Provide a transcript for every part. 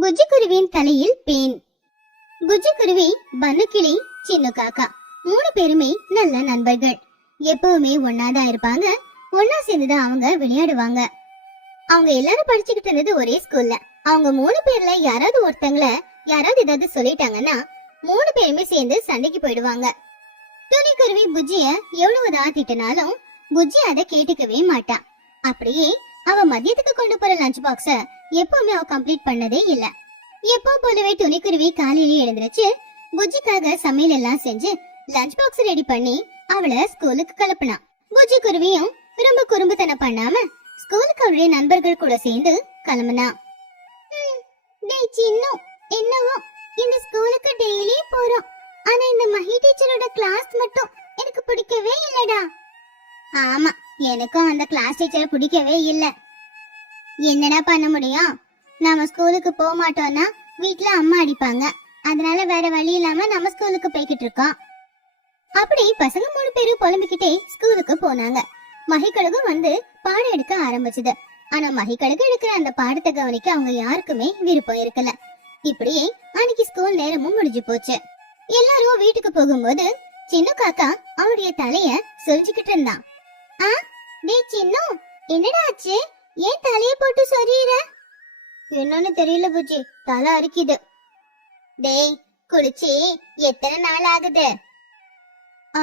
குஜிக்குருவியின் தலையில் பேன். குஜிக்குருவி பனுக்கிளி சின்ன காக்கா மூணு பேருமே நல்ல நண்பர்கள். எப்பவுமே ஒன்னாதான் இருப்பாங்க ஒன்னா சேர்ந்துதான் அவங்க விளையாடுவாங்க. அவங்க எல்லாரும் படிச்சுக்கிட்டு இருந்தது ஒரே ஸ்கூல்ல அவங்க மூணு பேர்ல யாராவது ஒருத்தங்கள யாராவது ஏதாவது சொல்லிட்டாங்கன்னா மூணு பேருமே சேர்ந்து சண்டைக்கு போயிடுவாங்க. துணிக்குருவி புஜ்ஜிய எவ்வளவுதான் திட்டினாலும் புஜ்ஜி அதை கேட்டுக்கவே மாட்டா. அப்படியே அவ மதியத்துக்கு கொண்டு போற லஞ்ச் பாக்ஸ எப்பவுமே அவ கம்ப்ளீட் பண்ணதே இல்ல. எப்போ போலவே துணிக்குருவி காலையில எழுந்திருச்சு குஜிக்காக சமையல் எல்லாம் செஞ்சு லஞ்ச் பாக்ஸ் ரெடி பண்ணி அவளை ஸ்கூலுக்கு கிளப்புனா குஜி குருவியும் ரொம்ப குறும்புத்தனம் பண்ணாம ஸ்கூலுக்கு அவளுடைய நண்பர்கள் கூட சேர்ந்து கிளம்புனா டேய் சின்னு என்னவோ இந்த ஸ்கூலுக்கு டெய்லி போறோம். ஆனா இந்த மஹி டீச்சரோட கிளாஸ் மட்டும் எனக்கு பிடிக்கவே இல்லடா. ஆமா எனக்கும் அந்த கிளாஸ் டீச்சரை பிடிக்கவே இல்ல. என்னடா பண்ண முடியும்? நாம ஸ்கூலுக்கு போக மாட்டோம்னா வீட்ல அம்மா அடிப்பாங்க. அதனால வேற வழி இல்லாம நம்ம ஸ்கூலுக்கு போய்கிட்டு இருக்கோம். அப்படி பசங்க மூணு பேரும் புலம்பிக்கிட்டே ஸ்கூலுக்கு போனாங்க. மகிக்கழகும் வந்து பாடம் எடுக்க ஆரம்பிச்சது. ஆனா மகிக்கழகு எடுக்கிற அந்த பாடத்தை கவனிக்க அவங்க யாருக்குமே விருப்பம் இருக்கல. இப்படியே அன்னைக்கு ஸ்கூல் நேரமும் முடிஞ்சு போச்சு. எல்லாரும் வீட்டுக்கு போகும்போது சின்ன காக்கா அவனுடைய தலைய சொரிஞ்சுக்கிட்டு இருந்தான். ஆ டேய் சின்னு என்னடா ஆச்சு? ஏன் தலைய போட்டு சொரியற என்னன்னு தெரியல புஜி. தலை அரிக்குது. டேய் குளிச்சு எத்தனை நாள் ஆகுது? ஆ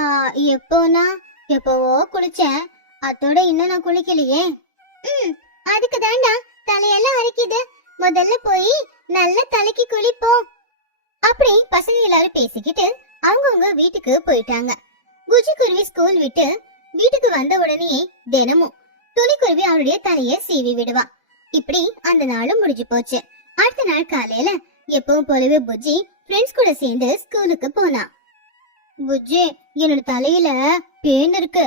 எப்போனா எப்பவோ குளிச்சேன். அதோட இன்னும் நான் குளிக்கலையே. ம் அதுக்கு தாண்டா. தலையெல்லாம் அரிக்குது. முதல்ல போய் நல்ல தலைக்கு குளிப்போம். அப்படி பசங்க எல்லாரும் பேசிக்கிட்டு அவங்கவுங்க வீட்டுக்கு போயிட்டாங்க. குஜி குருவி ஸ்கூல் விட்டு வீட்டுக்கு வந்த உடனே தினமும் துணிக்குருவி அவருடைய தலையை சீவி விடுவா. இப்படி அந்த நாளும் முடிஞ்சு போச்சு. அடுத்த நாள் காலையில எப்பவும் போலவே புஜ்ஜி ஃப்ரெண்ட்ஸ் கூட சேர்ந்து ஸ்கூலுக்கு போனா. புஜ்ஜி என்னோட தலையில பேன் இருக்கு.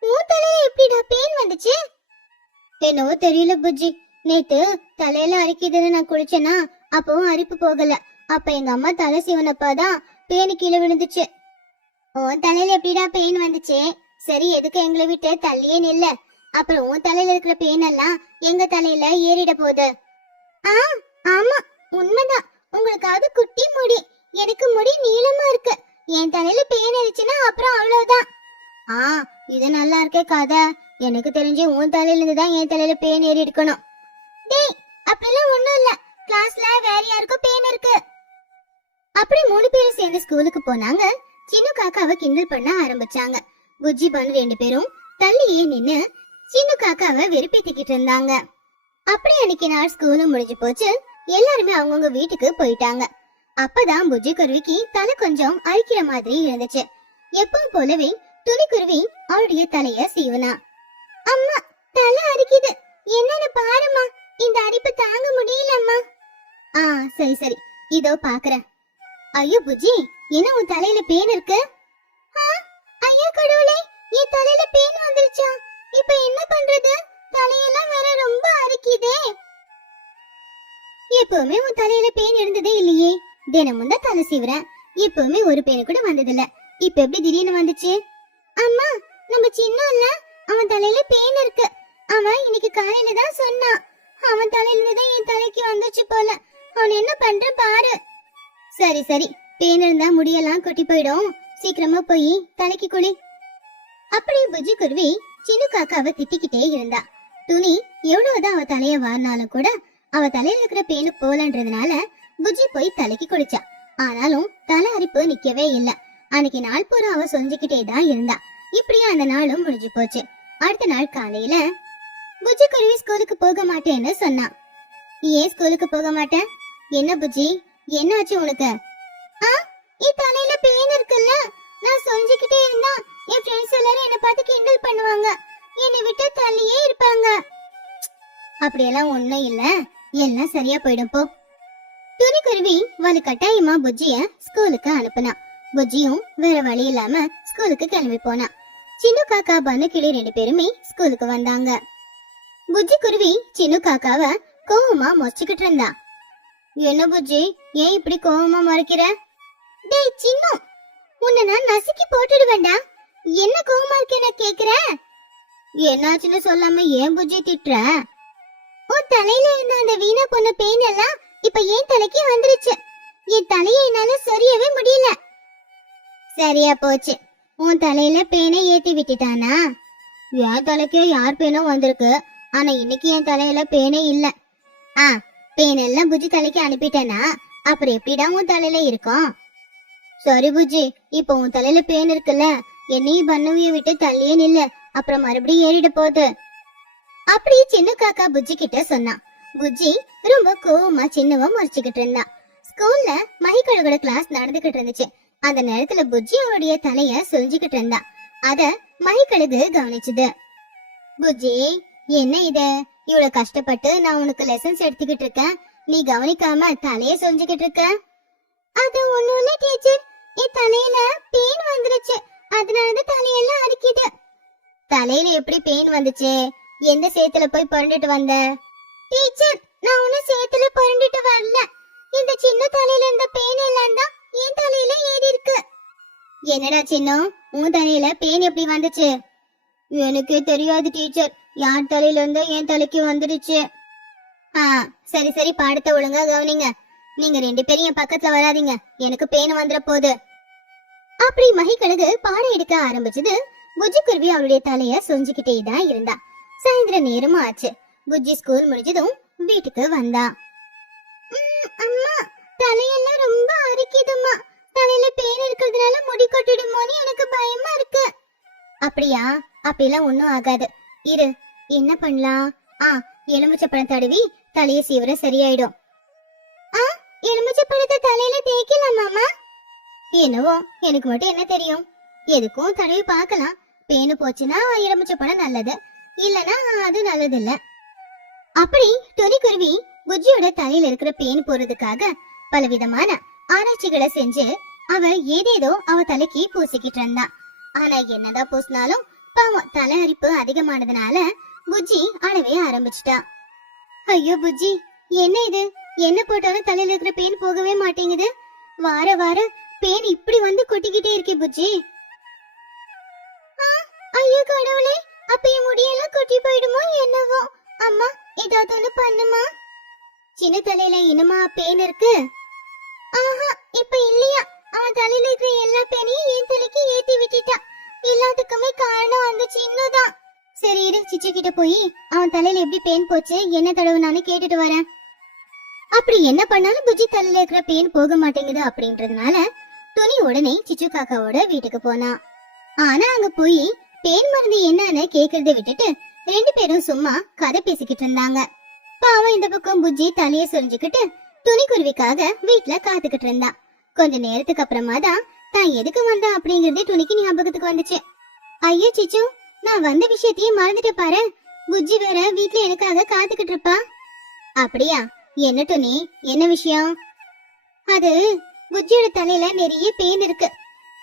உன் தலையில எப்படிடா பேன் வந்துச்சு? என்னவோ தெரியல புஜ்ஜி. நேத்து தலையில அரிக்குதுன்னு நான் குளிச்சேனா அப்பவும் அரிப்பு போகல. அப்ப எங்க அம்மா தலை சிவனப்பாதான் பேனு கீழே விழுந்துச்சு. உன் தலையில எப்படிடா பெயின் வந்துச்சு? சரி எதுக்கு எங்களை விட்டு தள்ளியே நில்ல? அப்புறம் உன் தலையில இருக்கிற பேனெல்லாம் எல்லாம் எங்க தலையில ஏறிட போகுது? ஆ ஆமா உண்மைதான். உங்களுக்காவது குட்டி முடி. எனக்கு முடி நீளமா இருக்கு. என் தலையில பேன் இருந்துச்சுன்னா அப்புறம் அவ்வளவுதான். ஆ இது நல்லா இருக்கே கதை. எனக்கு தெரிஞ்சு உன் தலையில இருந்து தான் என் தலையில பேன் ஏறி இருக்கணும் டேய் அப்படிலாம் ஒண்ணும் இல்ல. கிளாஸ்ல வேற யாருக்கும் பேன் இருக்கு. அப்படி மூணு பேரும் சேர்ந்து ஸ்கூலுக்கு போனாங்க. சின்ன காக்காவை கிண்டல் பண்ண ஆரம்பிச்சாங்க. புஜ்ஜி பானு ரெண்டு பேரும் தள்ளியே நின்னு சின்ன காக்காவை வெறுப்பேத்திக்கிட்டு இருந்தாங்க. அப்படி அன்னைக்கு நாள் ஸ்கூலும் முடிஞ்சு போச்சு. எல்லாருமே அவங்கவுங்க வீட்டுக்கு போயிட்டாங்க. அப்பதான் புஜ்ஜி குருவிக்கு தலை கொஞ்சம் அழிக்கிற மாதிரி இருந்துச்சு. எப்பவும் போலவே துணி குருவி அவளுடைய தலைய சீவனா அம்மா தலை அரிக்குது. என்னன்னு பாருமா இந்த அரிப்பு தாங்க முடியலம்மா. ஆ சரி சரி. இதோ பாக்குறேன். ஐயோ புஜ்ஜி என்ன உன் தலையில பேன் இருக்கு? ஆ, ஐயோ கடவுளே என் தலையில பேன் வந்துருச்சா. இப்ப என்ன பண்றது? தலையெல்லாம் வேற ரொம்ப அரிக்குதே. எப்பவுமே உன் தலையில பேன் இருந்ததே இல்லையே. தினமும் தான் தலை சீவுறேன் எப்பவுமே ஒரு பேன் கூட வந்ததில்ல. இப்ப எப்படி திடீர்னு வந்துச்சு? அம்மா நம்ம சின்ன இல்ல அவன் தலையில பேன் இருக்கு. அவன் இன்னைக்கு காலையில தான் சொன்னான். அவன் தலையில இருந்து தான் என் தலைக்கு வந்துச்சு போல. அவன் என்ன பண்ற பாரு. சரி சரி. பேன் இருந்தா முடியெல்லாம் கொட்டி போயிடும். சீக்கிரமா போய் தலைக்கு குளி. அப்படியே புஜ்ஜி குருவி சின்ன காக்காவை திட்டிக்கிட்டே இருந்தா. துணி எவ்வளவுதான் அவ தலைய வாரினாலும் கூட அவ தலையில இருக்கிற பேனு போலன்றதுனால புஜ்ஜி போய் தலைக்கு குளிச்சா. ஆனாலும் தலை அரிப்பு நிக்கவே இல்ல. அன்னைக்கு நாள் பூரா அவ சொஞ்சுக்கிட்டே தான் இருந்தா. இப்படியே அந்த நாளும் முடிஞ்சு போச்சு. அடுத்த நாள் காலையில புஜ்ஜி குருவி ஸ்கூலுக்கு போக மாட்டேன்னு சொன்னான் ஏன் ஸ்கூலுக்கு போக மாட்டேன்? என்ன புஜ்ஜி? என்னாச்சு உனக்கு? கொஞ்சிக்கிட்டே இருந்தா என் ஃப்ரெண்ட்ஸ் எல்லாரும் என்ன பார்த்து கிண்டல் பண்ணுவாங்க. என்னை விட்டு தள்ளியே இருப்பாங்க. அப்படியெல்லாம் ஒண்ணும் இல்ல. எல்லாம் சரியா போயிடும் போ. துணிக்குருவி வலு கட்டாயமா புஜ்ஜிய ஸ்கூலுக்கு அனுப்புனா. புஜ்ஜியும் வேற வழி இல்லாம ஸ்கூலுக்கு கிளம்பி போனா. சின்ன காக்கா பனு கிளி ரெண்டு பேருமே ஸ்கூலுக்கு வந்தாங்க. புஜ்ஜி குருவி சின்ன காக்காவ கோவமா மொச்சிக்கிட்டு இருந்தா. என்ன புஜ்ஜி? ஏன் இப்படி கோவமா மறைக்கிற? டேய் சின்னு உன்னை நான் நசுக்கி போட்டுடுவேண்டா என்ன கோவமா இருக்கேன்னு கேக்குற? என்னாச்சுன்னு சொல்லாம ஏன் புஜ்ஜி திட்டுற? உன் தலையில இருந்த அந்த வீணா பொண்ணு பெயின் எல்லாம் இப்ப என் தலைக்கு வந்துருச்சு? என் தலையை என்னால சரியவே முடியல. சரியா போச்சு. உன் தலையில பேனை ஏத்தி விட்டுட்டானா? என் தலைக்கு யார் பேனும் வந்திருக்கு. ஆனா இன்னைக்கு என் தலையில பேனே இல்ல. ஆ பேன் எல்லாம் புஜி தலைக்கு அனுப்பிட்டேனா? அப்புறம் எப்படிடா உன் தலையில இருக்கும்? சாரி புஜி இப்போ உன் தலையில பேன் இருக்குல்ல? என்னையும் பண்ணுவிய விட்டு தள்ளியே நில்ல. அப்புறம் மறுபடியும் ஏறிட போகுது அப்படி சின்ன காக்கா புஜ்ஜி கிட்ட சொன்னான் புஜ்ஜி ரொம்ப கோவமா சின்னவா முறைச்சுக்கிட்டு இருந்தான் ஸ்கூல்ல மகிக்கழகோட கிளாஸ் நடந்துகிட்டு இருந்துச்சு. அந்த நேரத்துல புஜ்ஜி அவளுடைய தலைய சுழிஞ்சுக்கிட்டு இருந்தா. அத மகிக்கழுகு கவனிச்சுது. புஜ்ஜி என்ன இது? இவ்வளவு கஷ்டப்பட்டு நான் உனக்கு லெசன்ஸ் எடுத்துக்கிட்டு இருக்கேன். நீ கவனிக்காம தலைய சொரிஞ்சுக்கிட்டு இருக்க? அது ஒண்ணு டீச்சர் என் தலையில பெயின் வந்துருச்சு. அதனாலதான் தலையெல்லாம் அரிக்குது. தலையில எப்படி பெயின் வந்துச்சு? எந்த சேத்துல போய் புரண்டுட்டு வந்த? டீச்சர் நான் ஒன்னும் சேத்துல புரண்டுட்டு வரல. இந்த சின்ன தலையில இருந்த பெயின் எல்லாம் தான் என் தலையில ஏறி இருக்கு. என்னடா சின்னம்? உன் தலையில பெயின் எப்படி வந்துச்சு? எனக்கே தெரியாது டீச்சர் யார் தலையில இருந்தோ என் தலைக்கு வந்துடுச்சு. ஆ சரி சரி பாடத்தை ஒழுங்கா கவனிங்க. நீங்க ரெண்டு பேரும் என் பக்கத்துல வராதீங்க. எனக்கு பேன் வந்துட போகுது அப்படி மகிக்கழுகு பாடம் எடுக்க ஆரம்பிச்சது புஜ்ஜி குருவி அவளுடைய தலைய சொஞ்சுக்கிட்டே தான் இருந்தா. சாயந்தர நேரமும் ஆச்சு. புஜ்ஜி ஸ்கூல் முடிஞ்சதும் வீட்டுக்கு வந்தா. அம்மா தலையெல்லாம் ரொம்ப அரிக்குதுமா தலையில பேன் இருக்கிறதுனால முடி கொட்டிடுமோன்னு எனக்கு பயமா இருக்கு. அப்படியா? அப்படிலாம் ஒண்ணும் ஆகாது. இரு என்ன பண்ணலாம்? ஆ எலுமிச்சை பழம் தடவி தலையை சீவிர சரியாயிடும். தலையில தேய்க்கலாமாமா என்னவோ எனக்கு மட்டும் என்ன தெரியும்? எதுக்கும் தடவி பார்க்கலாம். பேனு போச்சுன்னா எலுமிச்சை பழம் நல்லது. இல்லனா அது நல்லது இல்ல அப்படி துணிக்குருவி குஜியோட தலையில இருக்கிற பேன் போறதுக்காக பலவிதமான ஆராய்ச்சிகளை செஞ்சு அவ ஏதேதோ அவ தலைக்கு பூசிக்கிட்டு இருந்தா. ஆனா என்னதான் பூசினாலும் பாவம் தலை அரிப்பு அதிகமானதுனால புஜ்ஜி அழவே ஆரம்பிச்சிட்டா. ஐயோ புஜ்ஜி என்ன இது? என்ன போட்டாலும் தலையில இருக்கிற பேன் போகவே மாட்டேங்குது. வார வார பேன் இப்படி வந்து கொட்டிக்கிட்டே இருக்கே புஜ்ஜி. ஐயோ கடவுளே அப்ப என் முடியெல்லாம் கொட்டி போயிடுமோ என்னவோ? அம்மா ஏதாவது ஒண்ணு பண்ணுமா? சின்ன தலையில இனிமா பேன் இருக்கு? ஆஹா இப்ப இல்லையா? அவன் தலையில இருக்கிற எல்லா பேனையும் என் தலைக்கு ஏத்தி விட்டுட்டா. எல்லாத்துக்குமே காரணம் அந்த சின்னதான் சரி இரு சிச்சு கிட்ட போய் அவன் தலையில எப்படி பேன் போச்சு என்ன தடவுனான்னு கேட்டுட்டு வரேன். அப்படி என்ன பண்ணாலும் புஜ்ஜி தலையில இருக்கிற பேன் போக மாட்டேங்குது அப்படின்றதுனால துணி உடனே சிச்சு காக்காவோட வீட்டுக்கு போனா. ஆனா அங்க போய் பேன் மருந்து என்னன்னு கேக்குறத விட்டுட்டு ரெண்டு பேரும் சும்மா கதை பேசிக்கிட்டு இருந்தாங்க. பாவம் இந்த பக்கம் புஜ்ஜி தலைய சொரிஞ்சுக்கிட்டு துணி குருவிக்காக காத்துக்கிட்டு இருந்தா. கொஞ்ச நேரத்துக்கு அப்புறமா தான் தான் எதுக்கு வந்தா அப்படிங்கறதே துணிக்கு ஞாபகத்துக்கு வந்துச்சு. ஐயோ சிச்சு நான் வந்த விஷயத்தையே மறந்துட்டு பாரு. புஜ்ஜி வேற வீட்டுல எனக்காக காத்துக்கிட்டு இருப்பா. அப்படியா? என்ன துணி என்ன விஷயம்? அது புஜ்ஜியோட தலையில நிறைய பேன் இருக்கு.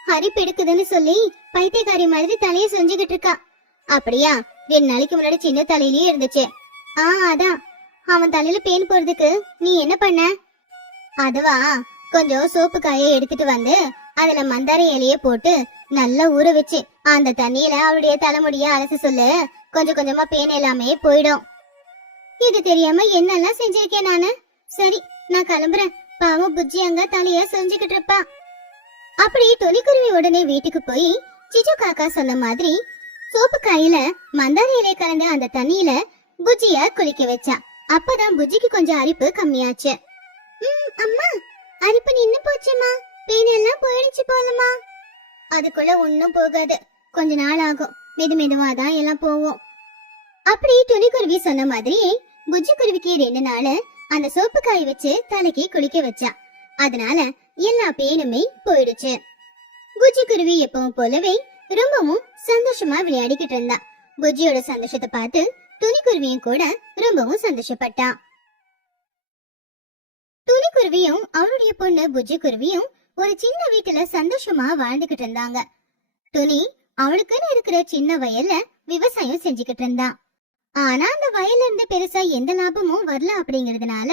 அரிப்பு எடுக்குதுன்னு சொல்லி பைத்தியக்காரி மாதிரி தலைய செஞ்சுகிட்டு இருக்கா. அப்படியா? ரெண்டு நாளைக்கு முன்னாடி சின்ன தலையிலயே இருந்துச்சு. ஆ அதான். அவன் தலையில பேன் போறதுக்கு நீ என்ன பண்ண? அதுவா? கொஞ்சம் சோப்பு காய எடுத்துட்டு வந்து அதுல மந்தார இலைய போட்டு நல்லா ஊற வச்சு அந்த தண்ணியில அவளுடைய தலைமுடிய அலசி சொல்லு. கொஞ்சம் கொஞ்சமா பேன் எல்லாமே போயிடும். இது தெரியாம என்னெல்லாம் செஞ்சிருக்கேன் நானு? சரி நான் கிளம்புறேன். பாவம் புஜ்ஜி அங்க தலைய செஞ்சுக்கிட்டு இருப்பா. அப்படி தொலிக்குருவி உடனே வீட்டுக்கு போய் சிச்சு காக்கா சொன்ன மாதிரி சோப்பு காயில மந்தார இலை கலந்த அந்த தண்ணியில புஜ்ஜிய குளிக்க வச்சா. அப்பதான் புஜ்ஜிக்கு கொஞ்சம் அரிப்பு கம்மியாச்சு. ம், அம்மா அரிப்பு நின்னு போச்சுமா? பேன் போயிடுச்சு போலமா அதுக்குள்ள ஒண்ணும் போகாது. கொஞ்ச நாள் ஆகும். மெது மெதுவா தான் எல்லாம் போவோம். அப்படி துணிக்குருவி சொன்ன மாதிரி புஜ்ஜி குருவிக்கு ரெண்டு நாள் அந்த சோப்பு காய் வச்சு தலைக்கு குளிக்க வச்சா. அதனால எல்லா பேனுமே போயிடுச்சு. புஜ்ஜி குருவி எப்பவும் போலவே ரொம்பவும் சந்தோஷமா விளையாடிக்கிட்டு இருந்தா. புஜ்ஜியோட சந்தோஷத்தை பார்த்து துணிக்குருவியும் கூட ரொம்பவும் சந்தோஷப்பட்டா. துணிக்குருவியும் அவருடைய பொண்ணு புஜ்ஜி குருவியும் ஒரு சின்ன வீட்டுல சந்தோஷமா வாழ்ந்துகிட்டு இருந்தாங்க. துணி அவளுக்குன்னு இருக்கிற சின்ன வயல்ல விவசாயம் செஞ்சுக்கிட்டு இருந்தா. ஆனா அந்த வயல்ல இருந்து பெருசா எந்த லாபமும் வரல அப்படிங்கறதுனால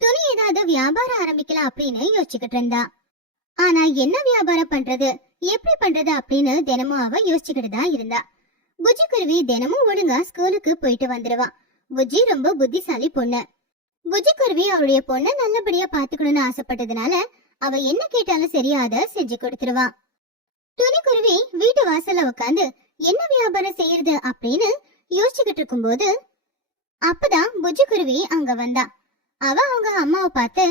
துணி ஏதாவது வியாபாரம் ஆரம்பிக்கலாம் அப்படின்னு யோசிச்சுக்கிட்டு இருந்தா. ஆனா என்ன வியாபாரம் பண்றது? எப்படி பண்றது அப்படின்னு தினமும் அவ யோசிச்சுக்கிட்டு தான் இருந்தா. புஜ்ஜி குருவி தினமும் ஒழுங்கா ஸ்கூலுக்கு போயிட்டு வந்துருவா. புஜ்ஜி ரொம்ப புத்திசாலி பொண்ணு. புஜி குருவி அவருடைய பொண்ண நல்லபடியா பாத்துக்கணும்னு ஆசைப்பட்டதுனால அவ என்ன கேட்டாலும் சரியாத அத செஞ்சு கொடுத்துருவா. துணி குருவி வீட்டு வாசல்ல உட்காந்து என்ன வியாபாரம் செய்யறது? அப்படின்னு யோசிச்சுக்கிட்டு இருக்கும்போது அப்பதான் புஜி குருவி அங்க வந்தா. அவ அவங்க அம்மாவை பார்த்து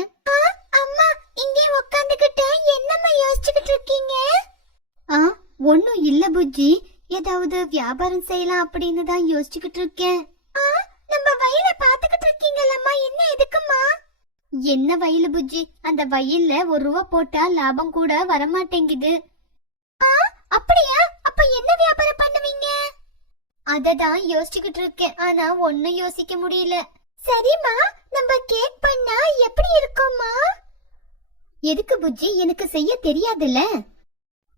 அம்மா இங்கே உட்காந்துகிட்டு என்னம்மா யோசிச்சுக்கிட்டு இருக்கீங்க ஆ ஒண்ணும் இல்ல புஜ்ஜி. ஏதாவது வியாபாரம் செய்யலாம் அப்படின்னு தான் யோசிச்சுக்கிட்டு இருக்கேன் நம்ம வயல பாத்துக்கிட்டு இருக்கீங்களம்மா என்ன எதுக்குமா என்ன வயலு புஜ்ஜி? அந்த வயல்ல ஒரு ரூபா போட்டா லாபம் கூட வரமாட்டேங்குது. அப்படியா? அததான் யோசிச்சுக்கிட்டு இருக்கேன் ஆனா ஒண்ணும் யோசிக்க முடியல. சரிம்மா நம்ம கேக் பண்ணா எப்படி இருக்கும்மா? எதுக்கு புஜ்ஜி? எனக்கு செய்ய தெரியாதுல்ல.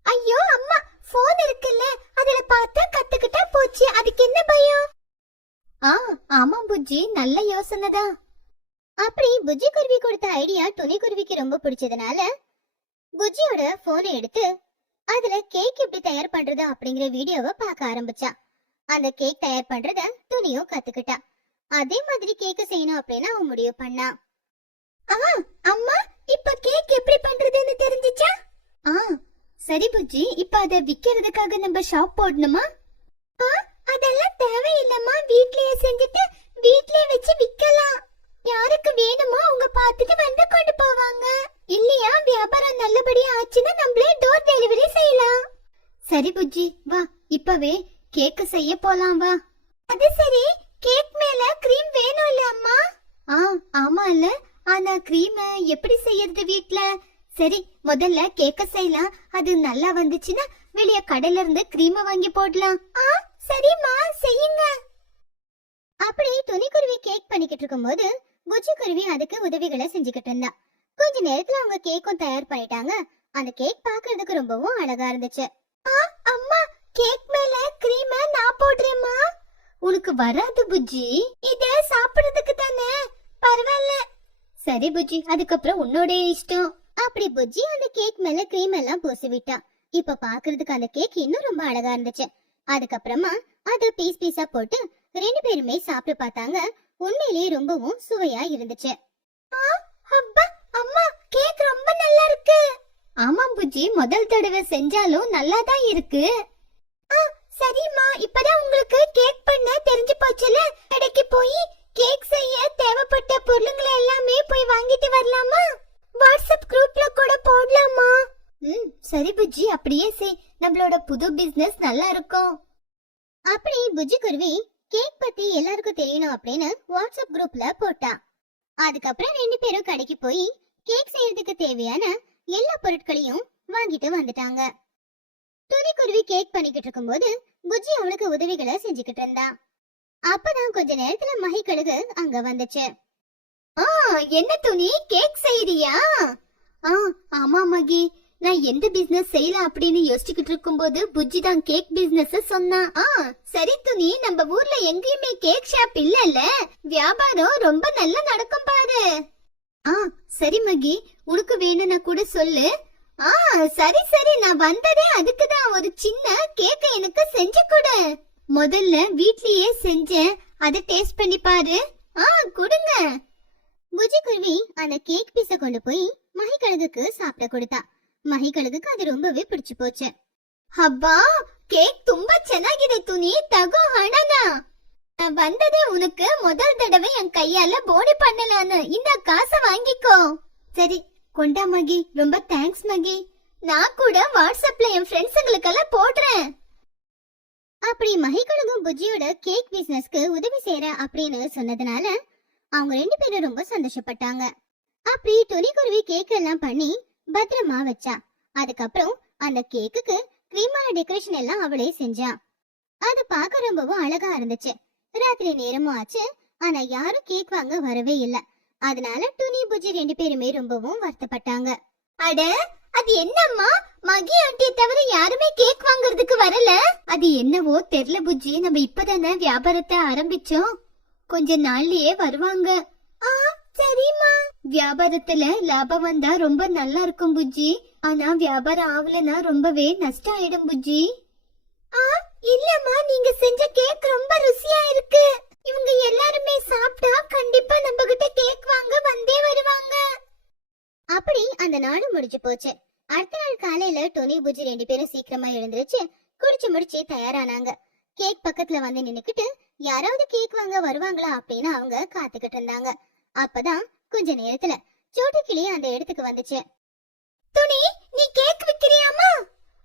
ஐயோ அம்மா போன் இருக்குல்ல. அதுல பார்த்தா கத்துக்கிட்டா போச்சு. அதுக்கு என்ன பயம்? ஆ ஆமா புஜ்ஜி நல்ல யோசனை தான். அப்படி புஜ்ஜி குருவி கொடுத்த ஐடியா துணி குருவிக்கு ரொம்ப பிடிச்சதுனால புஜ்ஜியோட போனை எடுத்து அதுல கேக் எப்படி தயார் பண்றது அப்படிங்கிற வீடியோவை பார்க்க ஆரம்பிச்சா. அந்த கேக் தயார் பண்றத துணியும் கத்துக்கிட்டா. அதே மாதிரி கேக் செய்யணும் அப்படின்னு அவன் முடிவு பண்ணா. ஆ அம்மா இப்ப கேக் எப்படி பண்றதுன்னு தெரிஞ்சுச்சா? ஆ சரி புஜ்ஜி இப்ப அத விக்கிறதுக்காக நம்ம ஷாப் போடணுமா? அதெல்லாம் தேவையில்லம்மா. வீட்லயே செஞ்சுட்டு வீட்லயே வச்சு விக்கலாம். யாருக்கு வேணுமோ அவங்க பார்த்துட்டு வந்து கொண்டு போவாங்க. இல்லையா? வியாபாரம் நல்லபடியா ஆச்சுன்னா நம்மளே டோர் டெலிவரி செய்யலாம். சரி புஜ்ஜி வா இப்பவே கேக் செய்ய போலாம் வா. அது சரி கேக் மேல கிரீம் வேணும் இல்ல அம்மா? ஆ ஆமா இல்ல. ஆனா கிரீம் எப்படி செய்யறது வீட்ல? சரி முதல்ல கேக்க செய்யலாம். அது நல்லா வந்துச்சுன்னா வெளிய கடையில இருந்து கிரீம வாங்கி போடலாம். ஆ சரிம்மா செய்யுங்க. அப்படி துணிக்குருவி கேக் பண்ணிக்கிட்டு இருக்கும்போது புஜ்ஜி குருவி அதுக்கு உதவிகளை செஞ்சுக்கிட்டு இருந்தா. கொஞ்ச நேரத்துல அவங்க கேக்கும் தயார் பண்ணிட்டாங்க. அந்த கேக் பாக்குறதுக்கு ரொம்பவும் அழகா இருந்துச்சு. அம்மா கேக் மேல கிரீம நான் போடுறேம்மா உனக்கு வராது புஜ்ஜி. இத சாப்பிடுறதுக்கு தானே? பரவாயில்ல. சரி புஜ்ஜி அதுக்கப்புறம் உன்னோட இஷ்டம். அப்படி புஜ்ஜி அந்த கேக் மேல கிரீம் எல்லாம் பூசி விட்டா. இப்ப பாக்குறதுக்கு அந்த கேக் இன்னும் ரொம்ப அழகா இருந்துச்சு. அதுக்கப்புறமா அத பீஸ் பீஸா போட்டு ரெண்டு பேருமே சாப்பிட்டு பார்த்தாங்க. உண்மையிலேயே ரொம்பவும் சுவையா இருந்துச்சு. அம்மா கேக் ரொம்ப நல்லா இருக்கு. ஆமா புஜ்ஜி முதல் தடவை செஞ்சாலும் நல்லா தான் இருக்கு சரிம்மா இப்பதான் உங்களுக்கு கேக் பண்ண தெரிஞ்சு போச்சுல? கடைக்கு போய் கேக் செய்ய தேவைப்பட்ட பொருளுங்களை எல்லாமே போய் வாங்கிட்டு வரலாமா? வாட்ஸ்அப் குரூப்ல கூட போடலாமா? ம் சரி புஜ்ஜி அப்படியே செய். நம்மளோட புது பிசினஸ் நல்லா இருக்கும். அப்படி புஜ்ஜி குருவி கேக் பத்தி எல்லாருக்கும் தெரியணும் அப்படின்னு வாட்ஸ்அப் குரூப்ல போட்டா. அதுக்கப்புறம் ரெண்டு பேரும் கடைக்கு போய் கேக் செய்யறதுக்கு தேவையான எல்லா பொருட்களையும் வாங்கிட்டு வந்துட்டாங்க. துணி குருவி கேக் பண்ணிக்கிட்டு இருக்கும்போது புஜ்ஜி அவனுக்கு உதவிகளை செஞ்சுக்கிட்டு இருந்தா அப்பதான் கொஞ்ச நேரத்துல மகி கழுகு அங்க வந்துச்சு. ஆ என்ன துணி? கேக் செய்யறியா ஆ ஆமா மகி. நான் எந்த பிசினஸ் செய்யலாம் அப்படின்னு யோசிச்சுக்கிட்டு இருக்கும்போது புஜ்ஜி தான் கேக் பிசினஸ் சொன்னா ஆ சரி துணி நம்ம ஊர்ல எங்கேயுமே கேக் ஷாப் இல்லல்ல. வியாபாரம் ரொம்ப நல்லா நடக்கும் பாரு. ஆ சரி மகி. உனக்கு வேணும்னா கூட சொல்லு. ஆ சரி சரி நான் வந்ததே அதுக்கு தான் ஒரு சின்ன கேக்க எனக்கு செஞ்சு கொடு முதல்ல வீட்லயே செஞ்சேன் அதை டேஸ்ட் பண்ணி பாரு ஆ கொடுங்க புஜி குருவி அந்த கேக் பீஸ கொண்டு போய் மகிக்கழுகுக்கு சாப்பிட கொடுத்தா ಮಹಿಗಳಿಗೂ ಅದು ரொம்பவே பிடிச்சு போச்சு ಹಬ್ಬಾ ಕೇಕ್ ತುಂಬಾ ಚೆನ್ನಾಗಿದೆ ತುನಿ ತಗೋ ಹಣನ நான் வந்ததே உனக்கு முதல் தடவை என் கையால போடி பண்ணலான்னு இந்த காசை வாங்கிக்கோ சரி கொண்டா மகி. ரொம்ப தேங்க்ஸ் மகி. நான் கூட வாட்ஸ்அப்ல என் ஃப்ரெண்ட்ஸுங்களுக்கெல்லாம் போடுறேன். அப்படி மகிகளுக்கும் புஜ்ஜியோட கேக் பிசினஸ்க்கு உதவி செய்யற அப்படின்னு சொன்னதுனால அவங்க ரெண்டு பேரும் ரொம்ப சந்தோஷப்பட்டாங்க. அப்படி துணிக்குருவி கேக் எல்லாம் பண்ணி பத்திரமா வச்சா. அதுக்கப்புறம் அந்த கேக்குக்கு கிரீமான டெக்கரேஷன் எல்லாம் அவளே செஞ்சா. அது பார்க்க ரொம்பவும் அழகா இருந்துச்சு. ராத்திரி நேரமும் ஆச்சு. ஆனா யாரும் கேக் வாங்க வரவே இல்ல. அதனால துணி புஜி ரெண்டு பேருமே ரொம்பவும் வருத்தப்பட்டாங்க. அட அது என்னம்மா? மகி ஆண்டிய தவிர யாருமே கேக் வாங்குறதுக்கு வரல? அது என்னவோ தெரியல புஜ்ஜி. நம்ம இப்பதானே வியாபாரத்தை ஆரம்பிச்சோம். கொஞ்ச நாள்லயே வருவாங்க. ஆ சரிம்மா. வியாபாரத்துல லாபம் வந்தா ரொம்ப நல்லா இருக்கும் புஜ்ஜி. ஆனா வியாபாரம் ஆகலனா ரொம்பவே நஷ்டம் ஆயிடும் புஜ்ஜி. ஆ இல்லம்மா. நீங்க செஞ்ச கேக் ரொம்ப ருசியா இருக்கு. இவங்க எல்லாருமே சாப்பிட்டா கண்டிப்பா நம்ம கிட்ட கேக் வாங்க வந்தே வருவாங்க. அப்படி அந்த நாள் முடிஞ்சு போச்சு. அடுத்த நாள் காலையில டொனி புஜி ரெண்டு பேரும் சீக்கிரமா எழுந்திருச்சு குடிச்சு முடிச்சு தயாரானாங்க. கேக் பக்கத்துல வந்து நின்னுக்கிட்டு யாராவது கேக் வாங்க வருவாங்களா? அப்படின்னு அவங்க காத்துக்கிட்டு இருந்தாங்க. அப்பதான் கொஞ்ச நேரத்துல சோட்டு கிளி அந்த இடத்துக்கு வந்துச்சு. துணி நீ கேக் விக்கிறியாமா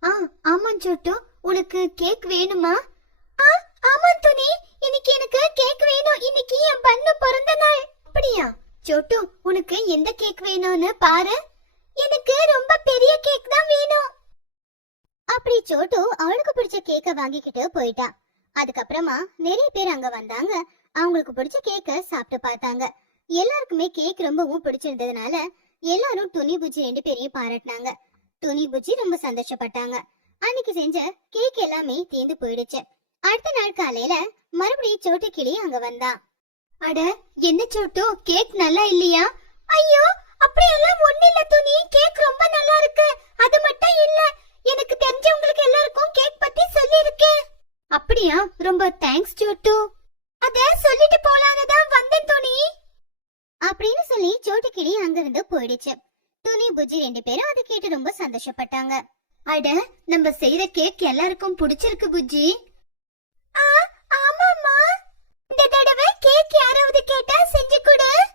ஆ ஆமா சோட்டு உனக்கு கேக் வேணுமா? ஆ ஆமா துணி இன்னைக்கு எனக்கு கேக் வேணும். இன்னைக்கு என் பண்ணு பிறந்த நாள். அப்படியா? சோட்டு உனக்கு எந்த கேக் வேணும்னு பாரு. எனக்கு ரொம்ப பெரிய கேக் தான் வேணும். அப்படி சோட்டு அவளுக்கு பிடிச்ச கேக்க வாங்கிக்கிட்டு போயிட்டா. அதுக்கப்புறமா நிறைய பேர் அங்க வந்தாங்க. அவங்களுக்கு பிடிச்ச கேக்க சாப்பிட்டு பார்த்தாங்க. எல்லாருக்குமே கேக் ரொம்பவும் பிடிச்சிருந்ததுனால எல்லாரும் துணி புஜ்ஜி ரெண்டு பேரையும் பாராட்டினாங்க. துணி புஜ்ஜி ரொம்ப சந்தோஷப்பட்டாங்க. அன்னைக்கு செஞ்ச கேக் எல்லாமே தீந்து போயிடுச்சு. அடுத்த நாள் காலையில மறுபடியும் சோட்டு கிளி அங்க வந்தா. அட என்ன சோட்டு? கேக் நல்லா இல்லையா? ஐயோ அப்படியெல்லாம் ஒண்ணு இல்ல துணி. கேக் ரொம்ப நல்லா இருக்கு. அது மட்டும் இல்ல. எனக்கு தெரிஞ்சவங்களுக்கு எல்லாருக்கும் கேக் பத்தி சொல்லிருக்கேன் அப்படியா? ரொம்ப தேங்க்ஸ் சோட்டு. அத சொல்லிட்டு போலான்னு தான் வந்தேன் துணி. அப்படின்னு சொல்லி சோட்டு கிளி அங்கிருந்து போயிடுச்சு. துணி புஜ்ஜி ரெண்டு பேரும் அதை கேட்டு ரொம்ப சந்தோஷப்பட்டாங்க. அட நம்ம செய்யற கேக் எல்லாருக்கும் பிடிச்சிருக்கு புஜ்ஜி. யாராவது கேட்டா செஞ்சு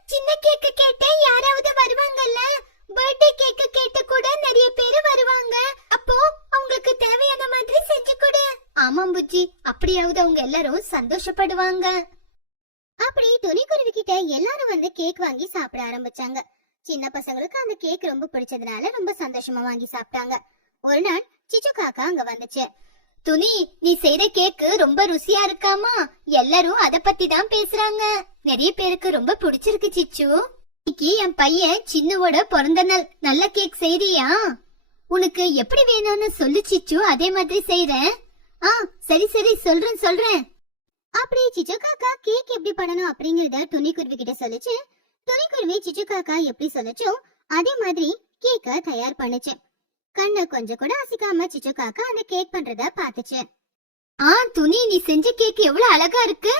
சின்ன யாராவது வருவாங்கல்ல. பர்த்டே கேட்டு கூட நிறைய வருவாங்க. அப்போ தேவையான மாதிரி செஞ்சு ஆமாம் புஜ்ஜி. அப்படியாவது அவங்க எல்லாரும் சந்தோஷப்படுவாங்க. அப்படி துணிக்குருவி கிட்ட எல்லாரும் வந்து கேக் வாங்கி சாப்பிட ஆரம்பிச்சாங்க. சின்ன பசங்களுக்கு அந்த கேக் ரொம்ப பிடிச்சதுனால ரொம்ப சந்தோஷமா வாங்கி சாப்பிட்டாங்க. ஒரு நாள் சிச்சு காக்கா அங்க வந்துச்சு. துணி நீ செய்த கேக்கு ரொம்ப ருசியா இருக்காமா? எல்லாரும் அத பத்தி தான் பேசுறாங்க. நிறைய பேருக்கு ரொம்ப பிடிச்சிருக்கு சிச்சு. இன்னைக்கு என் பையன் சின்னுவோட பிறந்த நாள். நல்ல கேக் செய்றியா? உனக்கு எப்படி வேணும்னு சொல்லு சிச்சு. அதே மாதிரி செய்யறேன் ஆ சரி சரி. சொல்றேன் சொல்றேன். அப்படியே சிச்சு காக்கா கேக் எப்படி பண்ணணும் அப்படிங்கறத துணிக்குருவி கிட்ட சொல்லுச்சு. துணிக்குருவி சிச்சு காக்கா எப்படி சொல்லுச்சோ அதே மாதிரி கேக்க தயார் பண்ணுச்சு. கண்ணை கொஞ்சம் கூட அசிக்காம சிச்சு காக்கா அந்த கேக் பண்றத பாத்துச்சு ஆ துணி நீ செஞ்ச கேக் எவ்வளவு அழகா இருக்கு?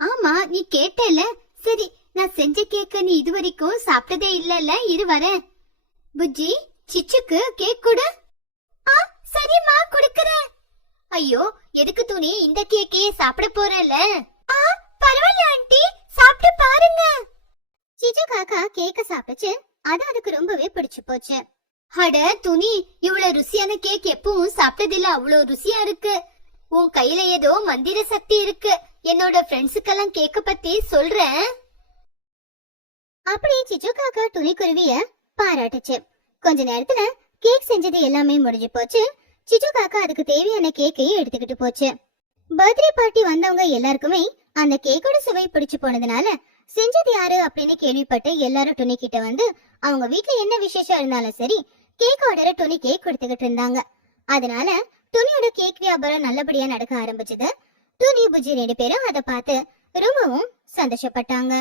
ஆமா நீ கேட்டல சரி நான் செஞ்ச கேக்க நீ இதுவரைக்கும் சாப்பிட்டதே இல்லல்ல. இரு வரேன். புஜ்ஜி சிச்சுக்கு கேக் கொடு. ஆ சரிம்மா கொடுக்கறேன். ஐயோ எதுக்கு துணி இந்த கேக்கே சாப்பிட போறல பரவாயில்ல ஆண்டி. சாப்பிட்டு பாருங்க. சிச்சு காக்கா கேக்க சாப்பிட்டுச்சு. அது அதுக்கு ரொம்பவே பிடிச்சு போச்சு. அட துணி இவ்வளவு ருசியான கேக் எப்பவும் சாப்பிட்டதில்ல. அவ்வளவு ருசியா இருக்கு. உன் கையில ஏதோ மந்திர சக்தி இருக்கு. என்னோட ஃப்ரெண்ட்ஸுக்கெல்லாம் கேக்க பத்தி சொல்றேன். அப்படியே சிச்சு காக்கா துணிக்குருவிய பாராட்டுச்சு. கொஞ்ச நேரத்துல கேக் செஞ்சது எல்லாமே முடிஞ்சு போச்சு. சிச்சு காக்கா அதுக்கு தேவையான கேக்கையும் எடுத்துக்கிட்டு போச்சு. பர்த்டே பார்ட்டி வந்தவங்க எல்லாருக்குமே அந்த கேக்கோட சுவை பிடிச்சு போனதுனால செஞ்சது யாரு அப்படின்னு கேள்விப்பட்டு எல்லாரும் துணி கிட்ட வந்து அவங்க வீட்டுல என்ன விசேஷம் இருந்தாலும் சரி கேக் ஆர்டரை துணி கேக் கொடுத்துக்கிட்டு இருந்தாங்க. அதனால துணியோட கேக் வியாபாரம் நல்லபடியா நடக்க ஆரம்பிச்சது. துணி புஜி ரெண்டு பேரும் அதை பார்த்து ரொம்பவும் சந்தோஷப்பட்டாங்க.